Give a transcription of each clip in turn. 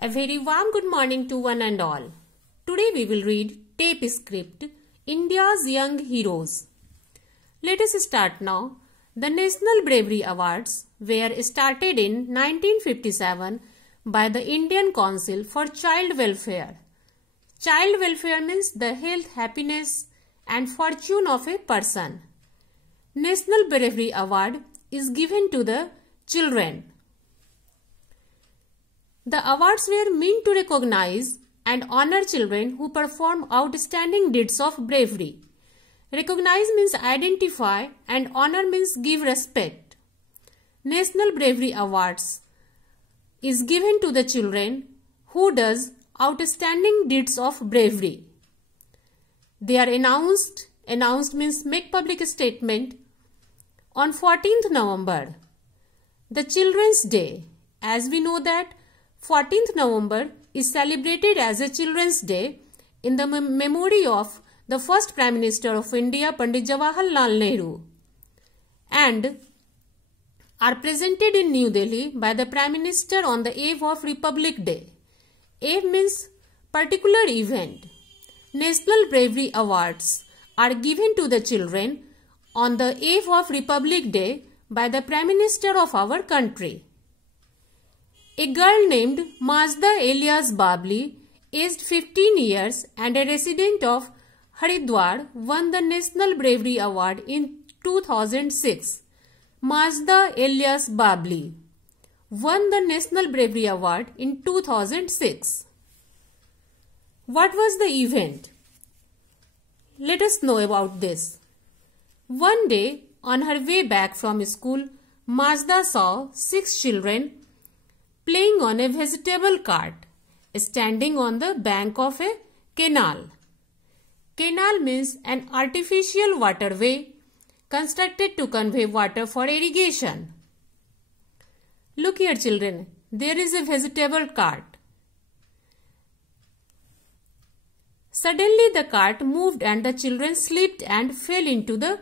A very warm good morning to one and all. Today we will read Tape Script, India's Young Heroes. Let us start now. The National Bravery Awards were started in 1957 by the Indian Council for Child Welfare. Child welfare means the health, happiness and fortune of a person. National Bravery Award is given to the children. The awards were meant to recognize and honor children who perform outstanding deeds of bravery. Recognize means identify and honor means give respect. National Bravery Awards is given to the children who does outstanding deeds of bravery. They are announced means make public statement on 14th November, the Children's Day. As we know that 14th November is celebrated as a Children's Day in the memory of the first Prime Minister of India, Pandit Jawaharlal Nehru, and are presented in New Delhi by the Prime Minister on the eve of Republic Day. Eve means particular event. National Bravery Awards are given to the children on the eve of Republic Day by the Prime Minister of our country. A girl named Majda Elias Babli, aged 15 years and a resident of Haridwar, won the National Bravery Award in 2006. Majda Elias Babli won the National Bravery Award in 2006. What was the event? Let us know about this. One day, on her way back from school, Majda saw 6 children playing on a vegetable cart, standing on the bank of a canal. Canal means an artificial waterway constructed to convey water for irrigation. Look here children, there is a vegetable cart. Suddenly the cart moved and the children slipped and fell into the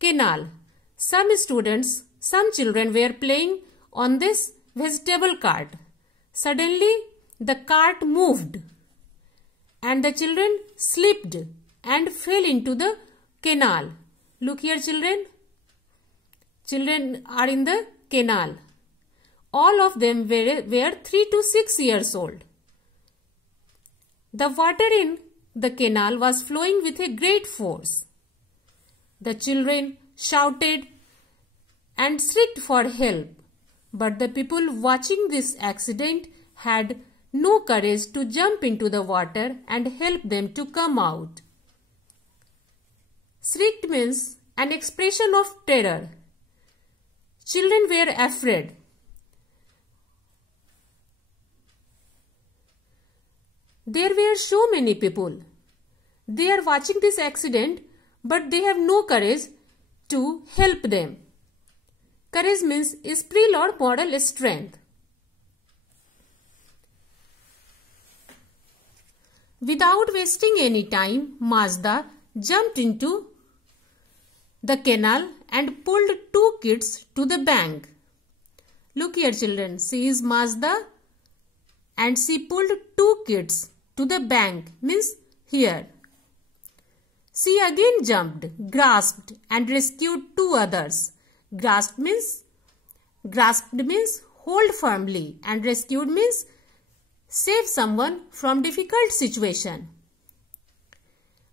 canal. Some children were playing on this vegetable cart. Suddenly the cart moved and the children slipped and fell into the canal. Look here children. Children are in the canal. All of them were 3 to 6 years old. The water in the canal was flowing with a great force. The children shouted and shrieked for help. But the people watching this accident had no courage to jump into the water and help them to come out. Shrieked means an expression of terror. Children were afraid. There were so many people. They are watching this accident, but they have no courage to help them. Courage means esprit or moral strength. Without wasting any time, Majda jumped into the canal and pulled 2 kids to the bank. Look here children, she is Majda and she pulled 2 kids to the bank, means here. She again jumped, grasped and rescued 2 others. Grasped means hold firmly and rescued means save someone from difficult situation.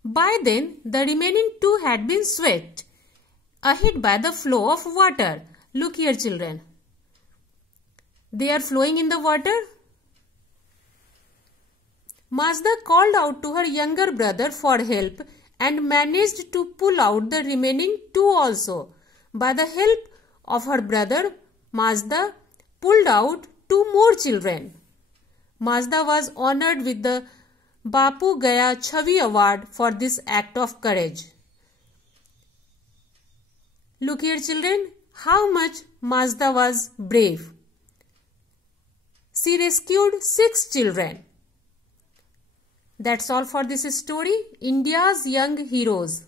By then the remaining 2 had been swept ahead by the flow of water. Look here children. They are flowing in the water. Majda called out to her younger brother for help and managed to pull out the remaining 2 also. By the help of her brother, Majda pulled out 2 more children. Majda was honored with the Bapu Gaya Chhavi Award for this act of courage. Look here children, how much Majda was brave. She rescued 6 children. That's all for this story, India's Young Heroes.